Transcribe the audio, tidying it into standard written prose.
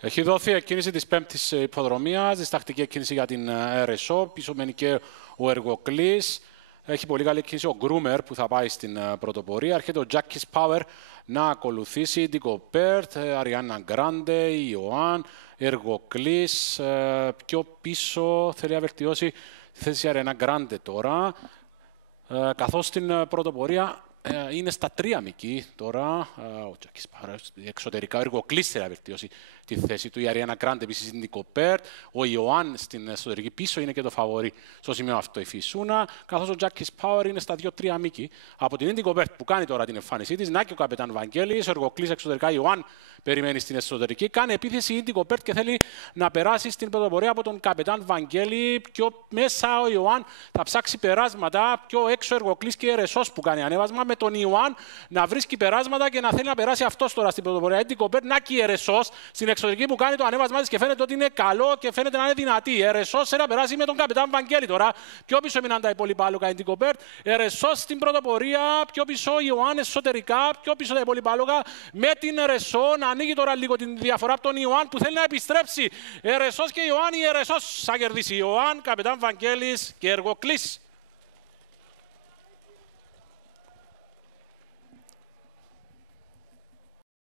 Έχει δοθεί εκκίνηση της 5ης υποδρομίας, διστακτική εκκίνηση για την RSO, πίσω μένει και ο Εργοκλής. Έχει πολύ καλή εκκίνηση ο Γκρούμερ που θα πάει στην πρωτοπορία. Έρχεται ο Τζάκης Πάουερ να ακολουθήσει, Ντίκο Πέρτ, Αριάννα Γκράντε, Ιωάνν, Εργοκλής. Πιο πίσω θέλει να βελτιώσει τη θέση Αριάννα Γκράντε τώρα. Καθώς στην πρωτοπορία είναι στα 3 μυκή τώρα. Ο Τζάκης Πάουερ εξωτερικά, ο Εργοκλής θέλει να βελτιώσει τη θέση του. Η Αριάννα Γκράντε επίσης είναι Ντίκο Πέρτ. Ο Ιωάνν στην εσωτερική πίσω είναι και το φαβορί στο σημείο αυτό η Φυσούνα. Καθώς ο Τζάκης Πάουερ είναι στα 2-3 μύκη. Από την Ντίκο Πέρτ που κάνει τώρα την εμφάνισή της, να και ο καπετάν Βαγγέλης. Ο Εργοκλής εξωτερικά, Ιωάνν περιμένει στην εσωτερική. Κάνει επίθεση η Ντίκο Πέρτ και θέλει να περάσει στην πρωτοπορία από τον καπετάν Βαγγέλη. Πιο μέσα ο Ιωάνν θα ψάξει περάσματα. Πιο έξω ο Εργοκλής και η Ερεσός που κάνει ανέβασμα. Με τον Ιωάνν να βρίσκει περάσματα και να θέλει να περάσει αυτός τώρα στην πρωτοπορία. Η Ντίκο Πέρτ, να και η Ερεσός στην εξωτερική που κάνει το ανέβασμα της και φαίνεται ότι είναι καλό και φαίνεται να είναι δυνατή. Η Ερεσός θέλει να περάσει με τον καπετάν Βαγγέλη τώρα. Πιο πίσω μείναν τα υπόλοιπα άλογα η Ντίκο Πέρτ. Ερεσός στην πρωτοπορία. Πιο πίσω ο Ιωάνν εσωτερικά. Πιο πίσω τα υπόλοιπα άλογα με την Ερεσό να ανοίγει τώρα λίγο την διαφορά από τον Ιωάνν που θέλει να επιστρέψει. Ερεσός και Ιωάνν. Η Ερεσός θα κερδίσει. Ιωάνν, καπετάν Βαγγέλης και Εργοκλής.